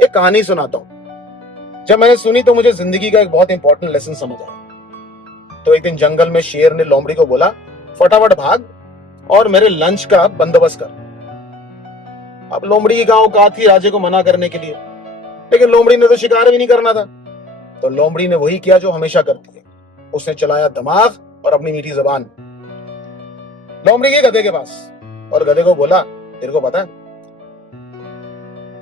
एक कहानी सुनाता हूं। जब मैंने सुनी तो मुझे जिंदगी का एक बहुत इंपॉर्टेंट लेसन समझ आया। तो एक दिन जंगल में शेर ने लोमड़ी को बोला, फटाफट भाग और मेरे लंच का बंदोबस्त कर। अब लोमड़ी की गांव औकात थी राजे को मना करने के लिए, लेकिन लोमड़ी ने तो शिकार भी नहीं करना था। तो लोमड़ी ने वही किया जो हमेशा करती है, उसने चलाया दिमाग और अपनी मीठी जबान। लोमड़ी गई गधे के पास और गधे को बोला, तेरे को पता है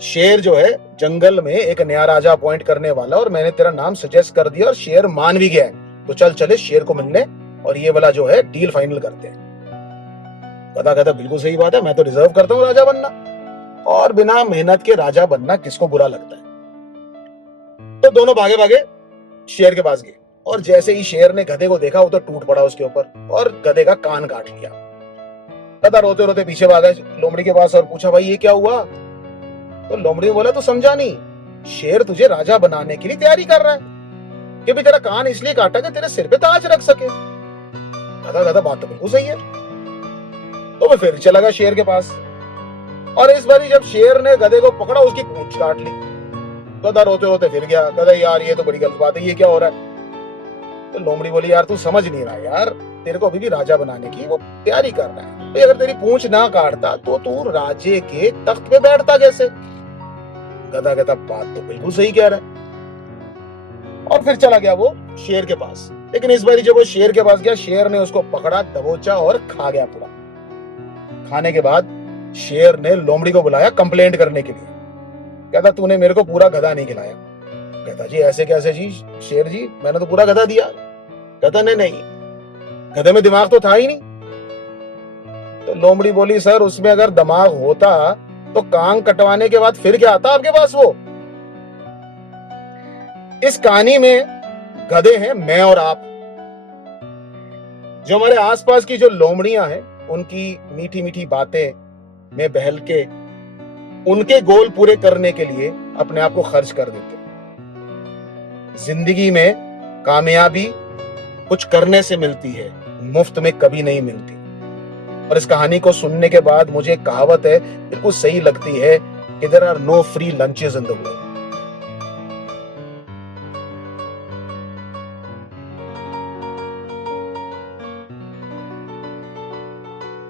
शेर जो है जंगल में एक नया राजा अपॉइंट करने वाला, और मैंने तेरा नाम सजेस्ट कर दिया और शेर मान भी गया है, तो चल चले शेर को मिलने और ये वाला जो है डील फाइनल करते हैं। गधा कहता, बिल्कुल सही बात है, मैं तो डिजर्व करता हूं राजा बनना, और बिना मेहनत के राजा बनना किसको बुरा लगता है। तो दोनों भागे भागे शेर के पास गए, और जैसे ही शेर ने गधे को देखा वो तो टूट पड़ा उसके ऊपर और गधे का कान काट लिया। गधा रोते रोते पीछे भागा लोमड़ी के पास और पूछा, भाई ये क्या हुआ? तो लोमड़ी ने बोला, तू समझा नहीं, शेर तुझे राजा बनाने के लिए तैयारी कर रहा है, कि भी तेरा कान इसलिए काटा कि तेरे सिर पे ताज रख सके। गधा गधा बात तो बिल्कुल सही है। तो मैं फिर चला गया शेर के पास, और इस बारी जब शेर ने गधे को पकड़ा उसकी पूंछ काट ली। गधा रोते रोते फिर गया, गधा यार ये तो बड़ी गलत बात है, ये क्या हो रहा है? तो लोमड़ी बोली, यार तू समझ नहीं रहा यार, तेरे को अभी भी राजा बनाने की वो तैयारी कर रहा है, तो अगर तेरी पूंछ ना काटता तो तू राजे के तख्त पे बैठता कैसे? गधा कहता, बात तो बिल्कुल सही कह रहा है। और फिर चला गया वो शेर के पास, लेकिन इस बारी जब वो शेर के पास गया, शेर ने उसको पकड़ा, दबोचा और खा गया पूरा। खाने के बाद शेर ने लोमड़ी को बुलाया कंप्लेंट करने के लिए। कहता, तूने मेरे को पूरा गधा नहीं खिलाया। कहता, जी ऐसे कैसे जी शेर जी, मैंने तो पूरा गधा दिया। कहता, नहीं, गधे में दिमाग तो था ही नहीं। तो लोमड़ी बोली, सर उसमें अगर दिमाग होता तो कान कटवाने के बाद फिर क्या आता आपके पास वो? इस कहानी में गधे हैं मैं और आप। जो हमारे आसपास की जो लोमड़ियां हैं उनकी मीठी मीठी बातें में बहल के उनके गोल पूरे करने के लिए अपने आप को खर्च कर देते हैं। जिंदगी में कामयाबी कुछ करने से मिलती है, मुफ्त में कभी नहीं मिलती। और इस कहानी को सुनने के बाद मुझे एक कहावत है, बिल्कुल सही लगती है, कि there are no free lunches in the world.